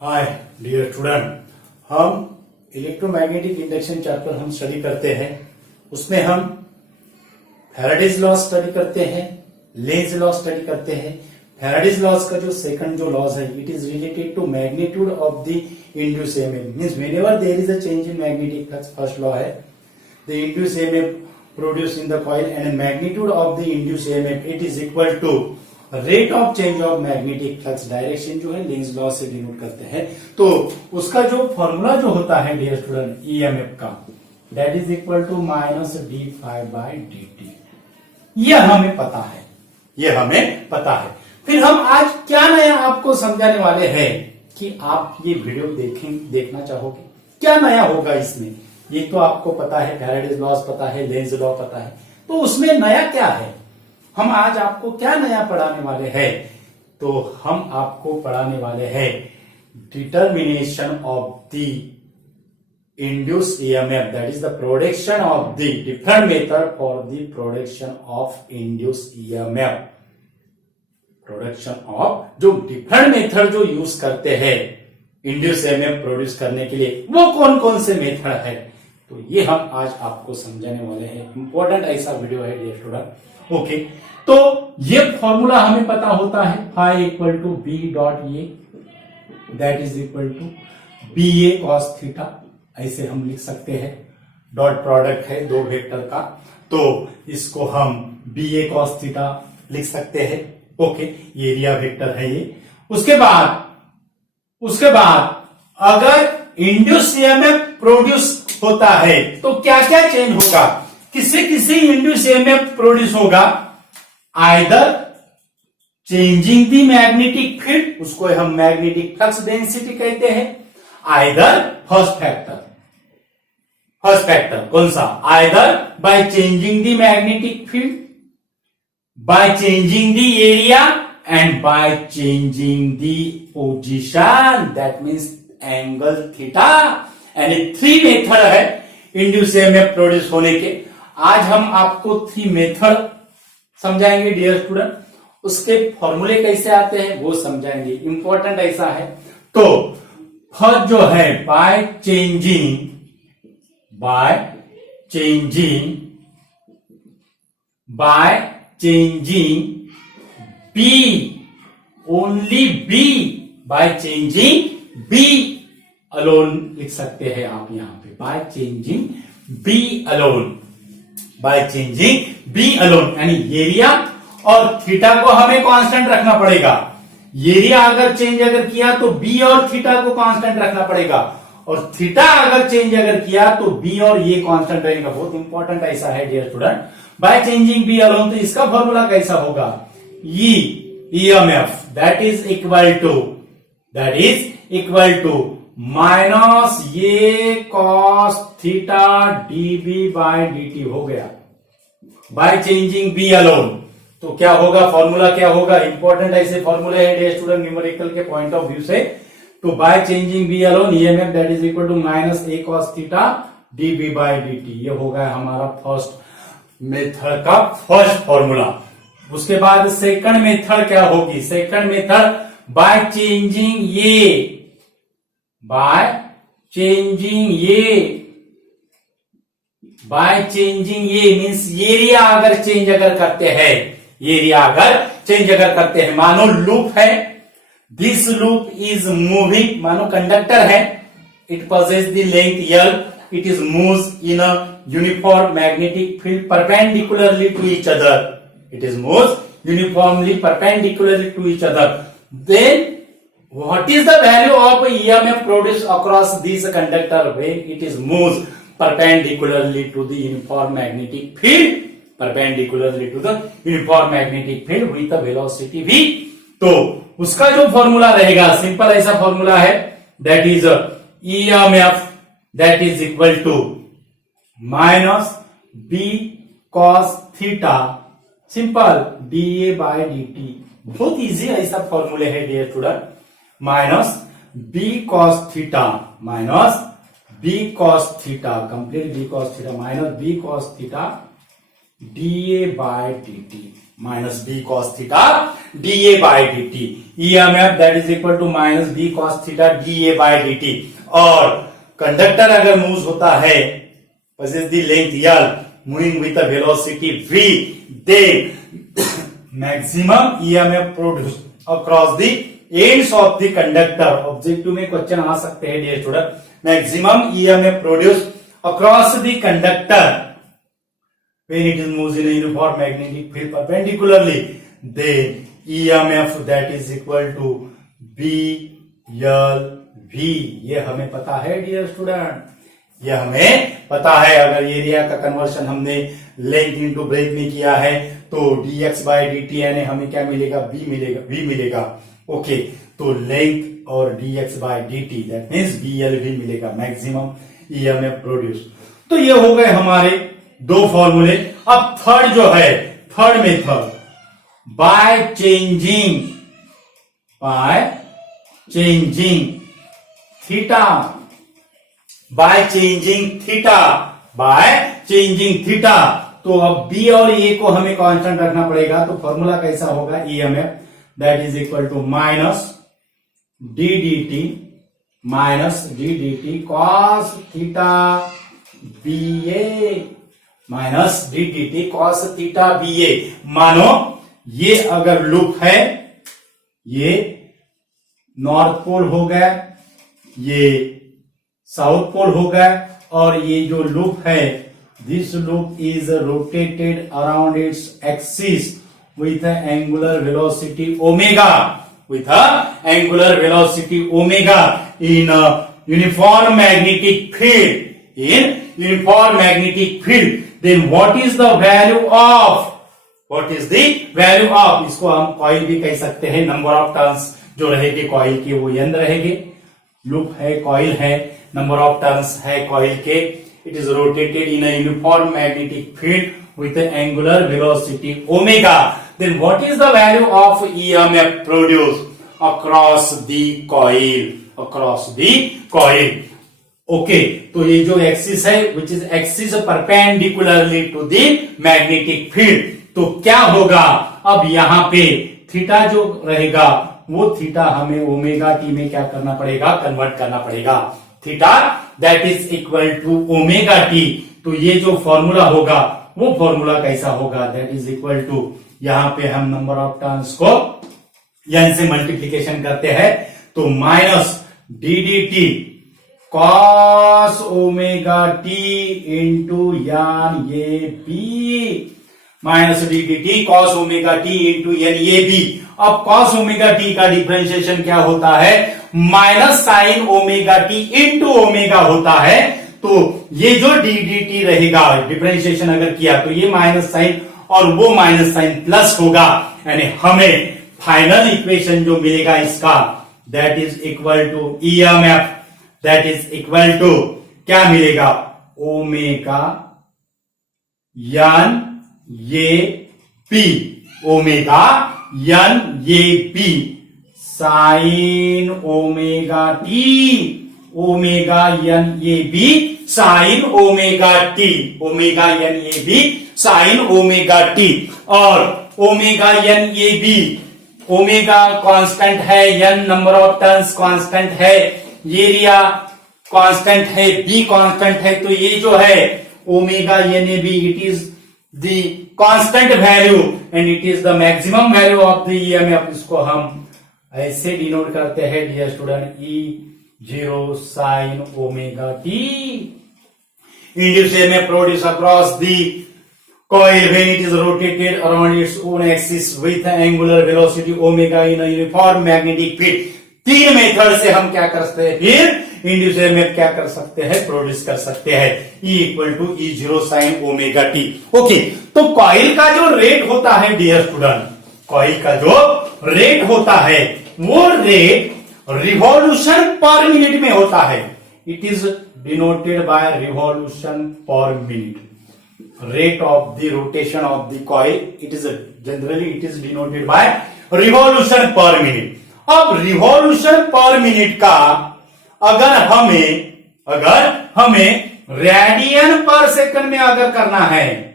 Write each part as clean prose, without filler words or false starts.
Hi dear student, हम electromagnetic induction chapter हम study करते हैं। उसमें हम फैराडेज लॉ स्टडी करते हैं, लेंज लॉ स्टडी करते हैं। फैराडेज लॉज का जो सेकंड जो लॉज है, it is related to magnitude of the induce EMF. Means whenever there is a change in magnetic flux, first law है the induce EMF produce in the coil and magnitude of the induce EMF it is equal to rate of change of magnetic flux direction, जो है Lenz law से denote करते हैं। तो उसका जो formula जो होता है डियर स्टूडेंट ईएमएफ का, that is equal to minus d∅dt। यह हमें पता है, यह हमें पता है। फिर हम आज क्या नया आपको समझाने वाले हैं कि आप ये वीडियो देखना चाहोगे, क्या नया होगा इसमें। ये तो आपको पता है, फैराडेज लॉज पता है, लेंज लॉ पता है, तो उसमें नया क्या है। हम आज आपको क्या नया पढ़ाने वाले हैं, तो हम आपको पढ़ाने वाले हैं determination of the induced EMF, that is the production of the different method for the production of induced EMF. Production of जो डिफरेंट मेथड जो यूज करते हैं इंड्यूस ईएमएफ प्रोड्यूस करने के लिए, वो कौन कौन से मेथड है, तो ये हम आज आपको समझाने वाले हैं। इंपॉर्टेंट ऐसा वीडियो है डियर स्टूडेंट। ओके, तो ये फॉर्मूला हमें पता होता है, phi equal to B dot A, that is equal to B A cos theta, ऐसे हम लिख सकते हैं। डॉट प्रोडक्ट है दो वेक्टर का, तो इसको हम बी ए कॉस थीटा लिख सकते हैं। ओके, ये एरिया वेक्टर है ये। उसके बाद अगर इंड्यूस ईएमएफ प्रोड्यूस होता है तो क्या क्या चेंज होगा, किसी इंड्यूस ईएमएफ प्रोड्यूस होगा, either changing the magnetic field, उसको हम मैग्नेटिक फ्लक्स डेंसिटी कहते हैं, आइदर फर्स्ट फैक्टर कौन सा, either by changing the magnetic field, by changing the area and by changing the position, that means angle theta. यानी three method है induce EMF produce होने के। आज हम आपको थ्री मेथड समझाएंगे डियर स्टूडेंट, उसके फॉर्मूले कैसे आते हैं वो समझाएंगे। इंपॉर्टेंट ऐसा है, तो फर्स्ट जो है by changing B, only B, by changing B alone लिख सकते हैं आप यहां पे, बाय चेंजिंग बी अलोन, यानी एरिया और थीटा को हमें कांस्टेंट रखना पड़ेगा। एरिया अगर चेंज किया तो बी और थीटा को कांस्टेंट रखना पड़ेगा, और थीटा अगर चेंज किया तो बी और ये कांस्टेंट रहेगा। बहुत इंपॉर्टेंट ऐसा है dear student, by changing B alone. तो इसका फॉर्मूला कैसा होगा, EMF that is equal to minus ये cos theta dB by dt हो गया, बाय चेंजिंग बी अलोन। तो क्या होगा, फॉर्मूला क्या होगा, इंपॉर्टेंट ऐसे फॉर्मूले हैं डियर स्टूडेंट न्यूमेरिकल के पॉइंट ऑफ व्यू से। तो by changing B alone EMF that is equal to minus A cos theta dB by dt। ये होगा हमारा फर्स्ट मेथड का फर्स्ट फॉर्मूला। उसके बाद सेकंड मेथड क्या होगी, सेकंड मेथड बाय चेंजिंग ये मीन्स एरिया अगर चेंज करते हैं, मानो लूप है, दिस लूप इज मूविंग, मानो कंडक्टर है, it possess the length L, it is moves in a uniform magnetic field perpendicularly to each other. It is moves uniformly perpendicularly to each other. Then what is the value of EMF produced across this conductor when it is moves perpendicularly to the uniform magnetic field, with a velocity v? तो उसका जो formula रहेगा, simple ऐसा formula है, that is EMF that is equal to minus b cos theta, simple dA by dt। बहुत easy ऐसा फॉर्मूले है dear student, minus b cos theta complete b cos थीटा minus b cos theta dA by dt। Minus B cos theta D A by D T, EMF that is equal to minus B cos theta D A by D T. और conductor अगर move होता है possess the length L moving with the velocity V, then maximum EMF produced across the ends of the conductor। Objective में question आ सकते हैं dear student, maximum EMF produced across the conductor when it is moves in a uniform magnetic field perpendicularly, then EMF that is equal to BLV। ये हमें पता है dear student, ये हमें पता है। अगर एरिया का कन्वर्शन हमने लेंथ इनटू ब्रेथ में किया है तो dx बाय dt यानी हमें क्या मिलेगा, v मिलेगा। ओके, तो लेंथ और dx by dt that means BLV मिलेगा, मैक्सिमम EMF प्रोड्यूस। तो ये हो गए हमारे दो फॉर्मूले। अब थर्ड जो है, third method by changing theta, by changing theta. तो अब बी और ए को हमें कांस्टेंट रखना पड़ेगा, तो फॉर्मूला कैसा होगा, EMF that is equal to minus d cos theta B A, minus d cos theta B A. मानो ये अगर लूप है, ये नॉर्थ पोल हो गया, ये साउथ पोल हो गया, और ये जो लूप है, this loop is rotated around its axis with angular velocity omega, in uniform magnetic field. Then what is the value of, इसको हम कॉइल भी कह सकते हैं। नंबर ऑफ टर्न्स जो रहेगी कॉइल की वो n रहेंगे। लूप है, कॉइल है, नंबर ऑफ टर्न्स है कॉइल के। It is rotated in a uniform magnetic field with angular velocity omega. Then what is the value of EMF produce across the coil. Okay, तो ये जो axis है which is axis perpendicularly to the magnetic field, तो क्या होगा, अब यहां पे थीटा जो रहेगा वो थीटा हमें ओमेगा टी में क्या करना पड़ेगा, कन्वर्ट करना पड़ेगा। Theta that is equal to omega T. तो ये जो फॉर्मूला होगा वो फॉर्मूला कैसा होगा, दैट इज इक्वल टू, यहां पे हम नंबर ऑफ टर्न्स को n से मल्टीप्लीकेशन करते हैं, तो minus D T cos omega T into यान ये B, minus D T cos omega T into N A B. अब कॉस ओमेगा टी का डिफरेंशिएशन क्या होता है, minus sine omega T into omega होता है। तो ये जो डी टी रहेगा, डिफरेंशिएशन अगर किया तो ये माइनस साइन और वो माइनस साइन प्लस होगा, यानी हमें फाइनल इक्वेशन जो मिलेगा इसका, that is equal to EMF that is equal to क्या मिलेगा, ओमेगा यन ये पी, ओमेगा यन ये P sine omega T, omega N ये B sine omega T, omega N ये बी साइन ओमेगा टी। और ओमेगा यन ये B, omega constant है, N number of turns constant है, area constant है, B constant है। तो ये जो है omega N A B, it is the constant value and it is the maximum value of the EMF। इसको हम ऐसे डिनोट करते हैं dear student, E0 sine omega T. Induced EMF produce across the coil when it is rotated around its own axis with angular velocity omega in a uniform magnetic field। तीन method से हम क्या कर सकते हैं, फिर इंड्यूस EMF क्या कर सकते हैं, प्रोड्यूस कर सकते हैं, E equal to E0 sine omega T. Okay, तो कॉइल का जो रेट होता है डियर स्टूडेंट, कॉइल का जो रेट होता है वो रेट रिवॉल्यूशन पर मिनट में होता है। It is denoted by revolution per minute. Rate of the rotation of the coil, it is generally it is denoted by revolution per minute। अब revolution per minute का अगर हमें radian per second में अगर करना है,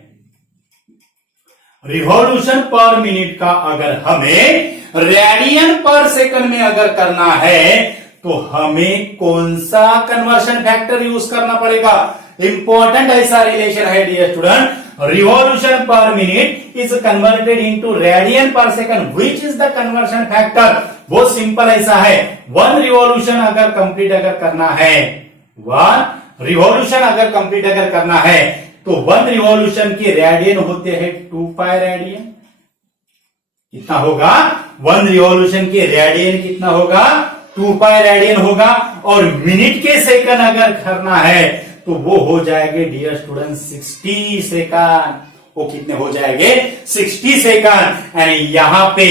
रिवॉल्यूशन पर मिनट का अगर हमें रेडियन पर सेकंड में अगर करना है तो हमें कौन सा कन्वर्शन फैक्टर यूज करना पड़ेगा? इंपॉर्टेंट ऐसा रिलेशन है dear student. Revolution per minute is converted into radian per second, which is the conversion factor? बहुत सिंपल ऐसा है, वन रिवॉल्यूशन अगर कंप्लीट अगर करना है, वन रिवॉल्यूशन अगर कंप्लीट अगर करना है तो वन रिवॉल्यूशन के रेडियन होते हैं 2 पाई रेडियन। कितना होगा? वन रिवॉल्यूशन के रेडियन कितना होगा? 2 पाई रेडियन होगा। और मिनट के सेकंड अगर करना है तो वो हो जाएंगे डियर स्टूडेंट 60 सेकंड। वो कितने हो जाएंगे? 60 सेकंड। एंड यहां पे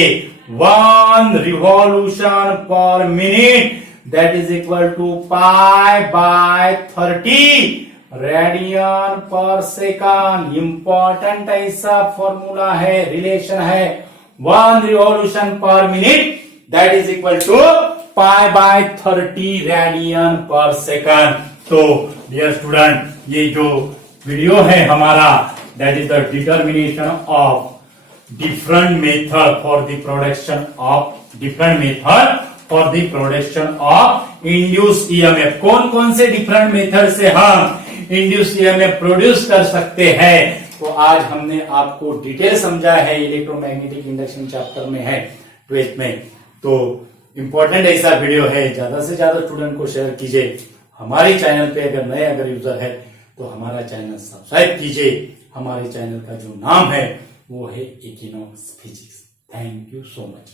one revolution per minute that is equal to pi by 30 radian per second. Important ऐसा फॉर्मूला है, रिलेशन है। One revolution per minute that is equal to pi by 30 radian per second. तो dear student, ये जो video है हमारा that is the determination of different method for the production of induce EMF. कौन कौन से डिफरेंट मेथड से हम इंड्यूस ईएमएफ प्रोड्यूस कर सकते हैं, तो आज हमने आपको डिटेल समझाया है। इलेक्ट्रोमैग्नेटिक इंडक्शन चैप्टर में है 12th में। तो इंपॉर्टेंट ऐसा वीडियो है, ज्यादा से ज्यादा स्टूडेंट को शेयर कीजिए। हमारे चैनल पे अगर नए अगर यूजर है तो हमारा चैनल सब्सक्राइब कीजिए। हमारे चैनल का जो नाम है वो है equinox physics. Thank you so much.